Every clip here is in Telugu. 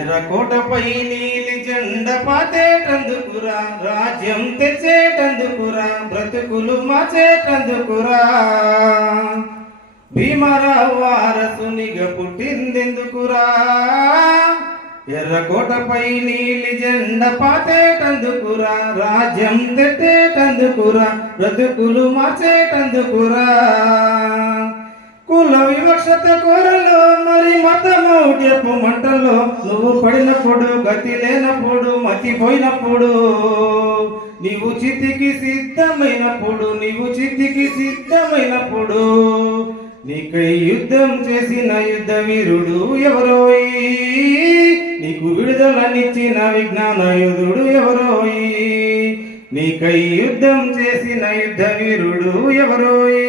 ఎర్రకోటపై నీలి జెండ పాతేటందుకురా, రాజ్యం తెచ్చేటందుకురా, బ్రతుకులు మార్చేటందుకురా. భీమరావు వారసునిగా పుట్టిందెందుకురా, ఎర్రకోటపై నీలి జెండ పాతేటందుకురా, రాజ్యం తెచ్చేటందుకురా, బ్రతుకులు మార్చేటందుకురా. కుల వివక్షత కోరలో మరి మతమౌఢ్యపు మంటల్లో నువ్వు పడినప్పుడు, గతి లేనప్పుడు, మతిపోయినప్పుడు, నీవు చితికి సిద్ధమైనప్పుడు, నీకై యుద్ధం చేసిన యుద్ధ వీరుడు ఎవరోయి, నీకు విడుదలనిచ్చిన విజ్ఞాన యోధుడు ఎవరోయి, నీకై యుద్ధం చేసిన యుద్ధ వీరుడు ఎవరోయి,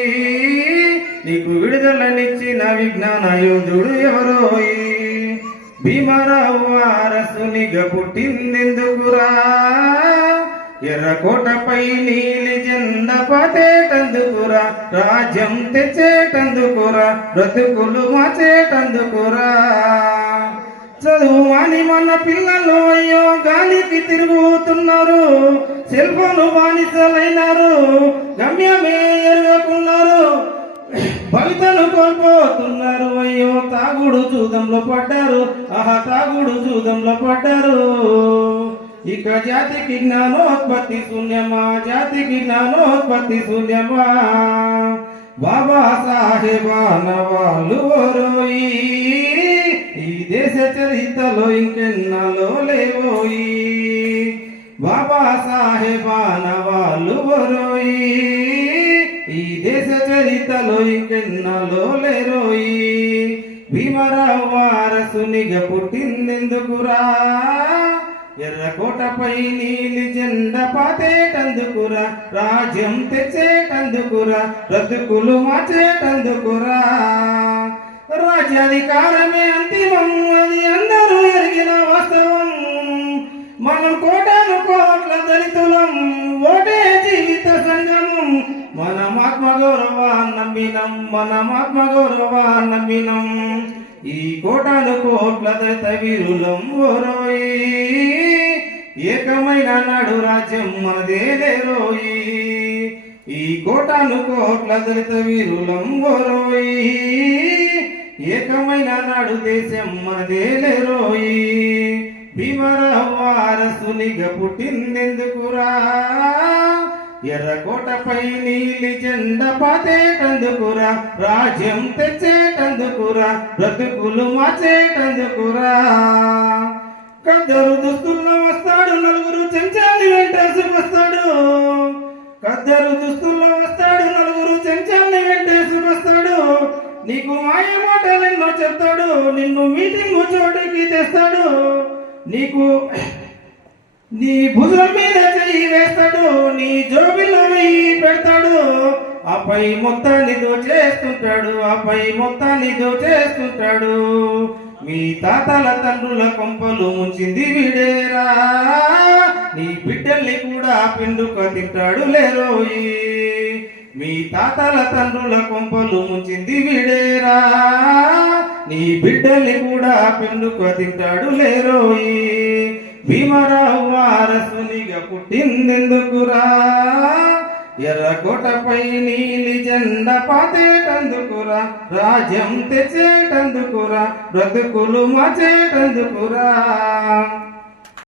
నీకు విడుదలనిచ్చిన విజ్ఞాన యోధుడు ఎవరోయి. భీమరావు వారసునిగా పుట్టిందెందుకురా, ఎర్రకోటపై నీలి జెండ పాతేటందుకురా, రాజ్యం తెచ్చేటందుకురా, బ్రతుకులు మార్చేటందుకురా. చదువు మాని మన పిల్లలు అయ్యో గాలికి తిరుగుతున్నారు, సెల్ ఫోన్ బానిసలైనారు, గమ్యమే ఎరగకున్నారు, భవితను కోల్పోతున్నారు. అయ్యో తాగుడు జూదంలో పడ్డారు, తాగుడు జూదంలో పడ్డారు. ఇక జాతికి జ్ఞానోత్పత్తి శూన్యమా, జాతికి జ్ఞానోత్పత్తి శూన్యమా. బాబా సాహెబ్ ఆనవాళ్ళు ఓరోయి, ఈ దేశ చరిత్రలో ఇంకెన్నాలో లేవోయి. బాబా సాహెబ్ ఆనవాళ్ళు ఓరోయి, ఈ దేశ చరిత్రలో ఇంకెన్నాలో లేరోయి. భీమరావు వారసునిగా పుట్టిందెందుకురా, ఎర్రకోటపై నీలి జెండ పాతేటందుకురా, రాజ్యం తెచ్చేటందుకురా, బ్రతుకులు మార్చేటందుకురా. రాజ్యాధికారమే అంతిమం, అది అందరూ ఎరిగిన వాస్తవం. మనం కోటాను కోట్ల దళితులం, ఓటే జీవిత సంగమం. మనం ఆత్మగౌరవాన్ని నమ్మినం, ఈ కోటాను కోట్ల దళిత వీరులం ఓరోయి. ఏకమైన నాడు రాజ్యం మనదేలేరోయి, ఈ కోటాను కోట్ల దళిత వీరులం ఓరోయి. ఏకమైన నాడు దేశం మనదేలేరోయి. భీమరావు వారసునిగా పుట్టిందెందుకురా, ఎర్రకోటపై నీలి జెండ పాతేటందుకురా, రాజ్యం తెచ్చేటందుకురా, బ్రతుకులు మార్చేటందుకురా. కద్దరు దుస్తుల్లో వస్తాడు, నలుగురు చెంచాన్ని వెంటేసుకొస్తాడు. కద్దరు దుస్తుల్లో వస్తాడు, నలుగురు చెంచాన్ని వెంటేసుకొస్తాడు. నీకు మాయ మాటలెన్నో చెప్తాడు, నిన్ను మీటింగు చోటుకి తెస్తాడు. నీకు నీ భుజం మీద చెయ్యి వేస్తాడు, నీ జోబిలో వెయ్యి పెడతాడు. ఆపై మొత్తాన్ని దోచేస్తుంటాడు. మీ తాతల తండ్రుల కొంపలు ముంచింది వీడేరా, నీ బిడ్డల్ని కూడా పిండుక తింటాడు లేరోయి. మీ తాతల తండ్రుల కొంపలు ముంచింది వీడేరా, నీ బిడ్డల్ని కూడా పిండుక తింటాడు లేరోయి. భీమరావు వారసునిగా పుట్టిందెందుకురా, ఎర్రకోటపై నీలి జెండ పాతేటందుకురా, రాజ్యం తెచ్చేటందుకురా, బ్రతుకులు మార్చేటందుకురా.